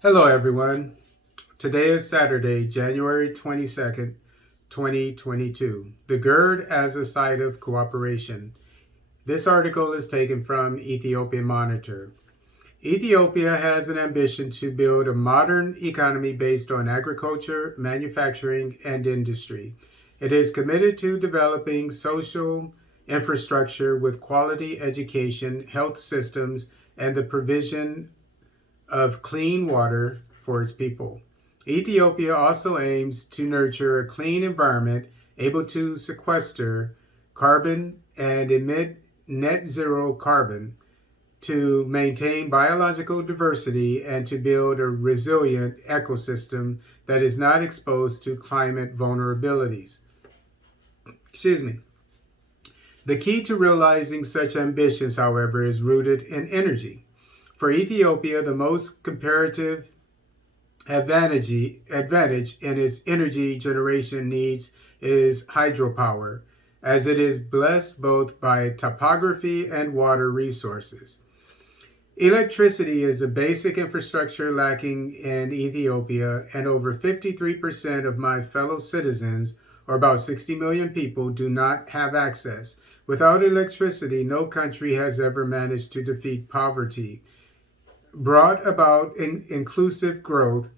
Hello, everyone. Today is Saturday, January 22nd, 2022. The GERD as a site of cooperation. This article is taken from Ethiopian Monitor. Ethiopia has an ambition to build a modern economy based on agriculture, manufacturing, and industry. It is committed to developing social infrastructure with quality education, health systems, and the provision of clean water for its people. Ethiopia also aims to nurture a clean environment able to sequester carbon and emit net zero carbon, to maintain biological diversity, and to build a resilient ecosystem that is not exposed to climate vulnerabilities. Excuse me. The key to realizing such ambitions, however, is rooted in energy. For Ethiopia, the most comparative advantage in its energy generation needs is hydropower, as it is blessed both by topography and water resources. Electricity is a basic infrastructure lacking in Ethiopia, and over 53% of my fellow citizens, or about 60 million people, do not have access. Without electricity, no country has ever managed to defeat poverty, brought about inclusive growth,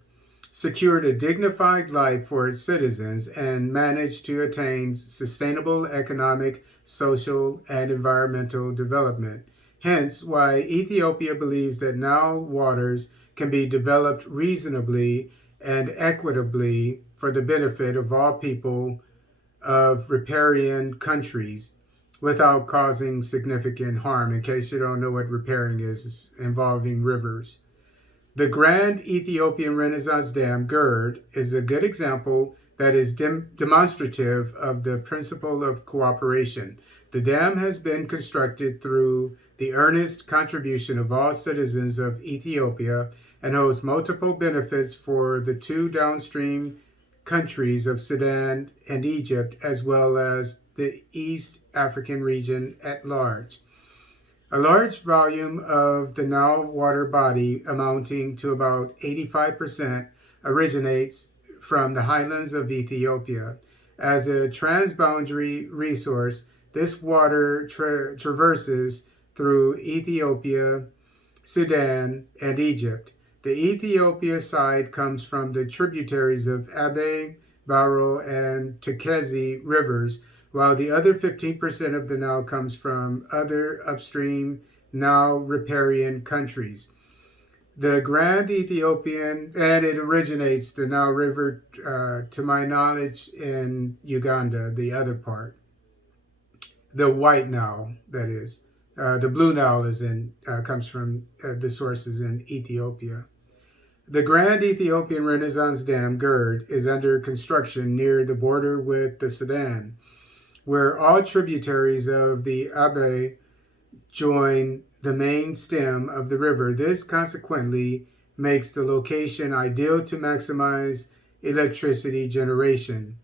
secured a dignified life for its citizens, and managed to attain sustainable economic, social, and environmental development. Hence, why Ethiopia believes that Nile waters can be developed reasonably and equitably for the benefit of all people of riparian countries without causing significant harm. In case you don't know what riparian is, it's involving rivers. The Grand Ethiopian Renaissance Dam, GERD, is a good example that is demonstrative of the principle of cooperation. The dam has been constructed through the earnest contribution of all citizens of Ethiopia and holds multiple benefits for the two downstream countries of Sudan and Egypt, as well as the East African region at large. A large volume of the Nile water body, amounting to about 85%, originates from the highlands of Ethiopia. As a transboundary resource, this water traverses through Ethiopia, Sudan, and Egypt. The Ethiopia side comes from the tributaries of Abe, Baro, and Tekezi rivers, while the other 15% of the Nile comes from other upstream Nile riparian countries. The Grand Ethiopian, and it originates the Nile River, to my knowledge, in Uganda, the other part. The White Nile, that is. The Blue Nile comes from the sources in Ethiopia. The Grand Ethiopian Renaissance Dam, GERD, is under construction near the border with the Sudan, where all tributaries of the Abe join the main stem of the river. This consequently makes the location ideal to maximize electricity generation.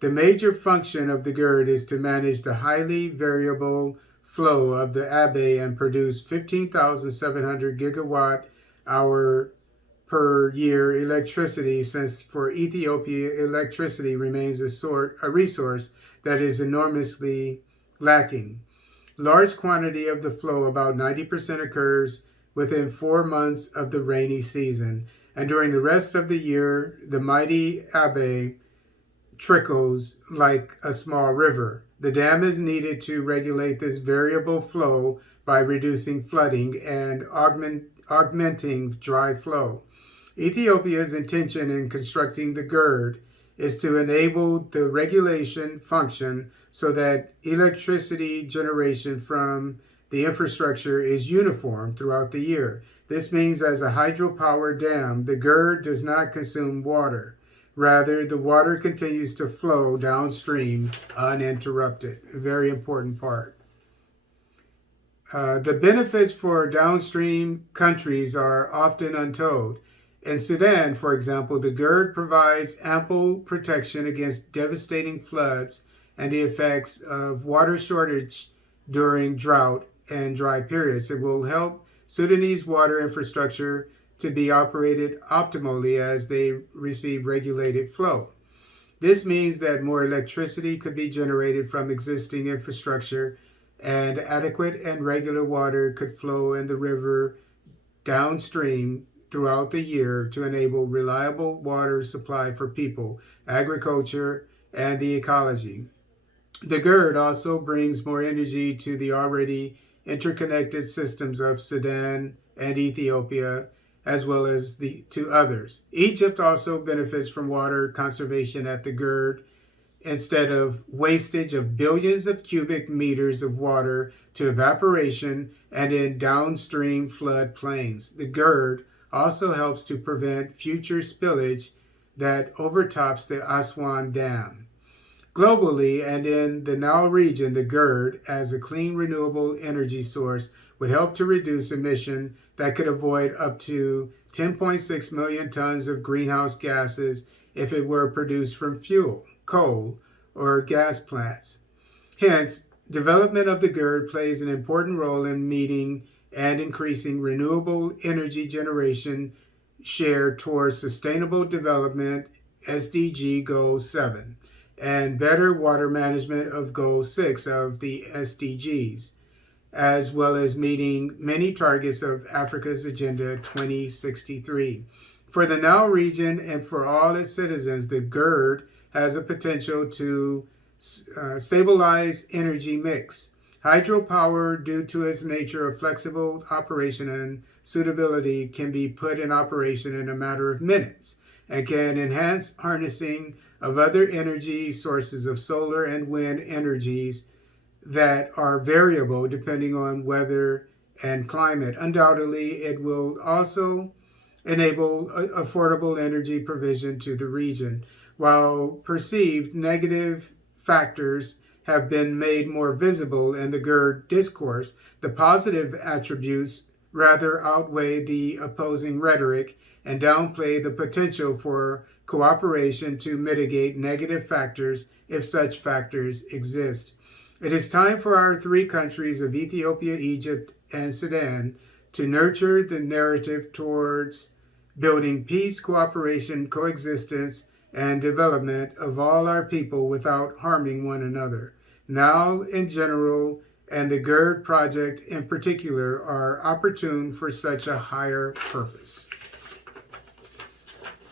The major function of the GERD is to manage the highly variable flow of the Abe and produce 15,700 gigawatt hour per year electricity, since for Ethiopia electricity remains a resource that is enormously lacking. Large quantity of the flow, about 90%, occurs within 4 months of the rainy season, and during the rest of the year, the mighty Abe trickles like a small river. The dam is needed to regulate this variable flow by reducing flooding and augmenting dry flow. Ethiopia's intention in constructing the GERD is to enable the regulation function so that electricity generation from the infrastructure is uniform throughout the year. This means, as a hydropower dam, the GERD does not consume water. Rather, the water continues to flow downstream uninterrupted. A very important part. The benefits for downstream countries are often untold. In Sudan, for example, the GERD provides ample protection against devastating floods and the effects of water shortage during drought and dry periods. It will help Sudanese water infrastructure to be operated optimally as they receive regulated flow. This means that more electricity could be generated from existing infrastructure, and adequate and regular water could flow in the river downstream throughout the year to enable reliable water supply for people, agriculture, and the ecology. The GERD also brings more energy to the already interconnected systems of Sudan and Ethiopia, as well as to others. Egypt also benefits from water conservation at the GERD instead of wastage of billions of cubic meters of water to evaporation and in downstream flood plains. The GERD also helps to prevent future spillage that overtops the Aswan Dam. Globally and in the Nile region, the GERD, as a clean renewable energy source, would help to reduce emission that could avoid up to 10.6 million tons of greenhouse gases if it were produced from fuel, coal, or gas plants. Hence, development of the GERD plays an important role in meeting and increasing renewable energy generation share towards sustainable development SDG Goal 7 and better water management of Goal 6 of the SDGs, as well as meeting many targets of Africa's Agenda 2063. For the Nile region and for all its citizens, the GERD has a potential to stabilize energy mix. Hydropower, due to its nature of flexible operation and suitability, can be put in operation in a matter of minutes and can enhance harnessing of other energy sources of solar and wind energies that are variable depending on weather and climate. Undoubtedly, it will also enable affordable energy provision to the region. While perceived negative factors have been made more visible in the GERD discourse, the positive attributes rather outweigh the opposing rhetoric and downplay the potential for cooperation to mitigate negative factors if such factors exist. It is time for our three countries of Ethiopia, Egypt, and Sudan to nurture the narrative towards building peace, cooperation, coexistence, and development of all our people without harming one another. Now, in general, and the GERD project in particular, are opportune for such a higher purpose.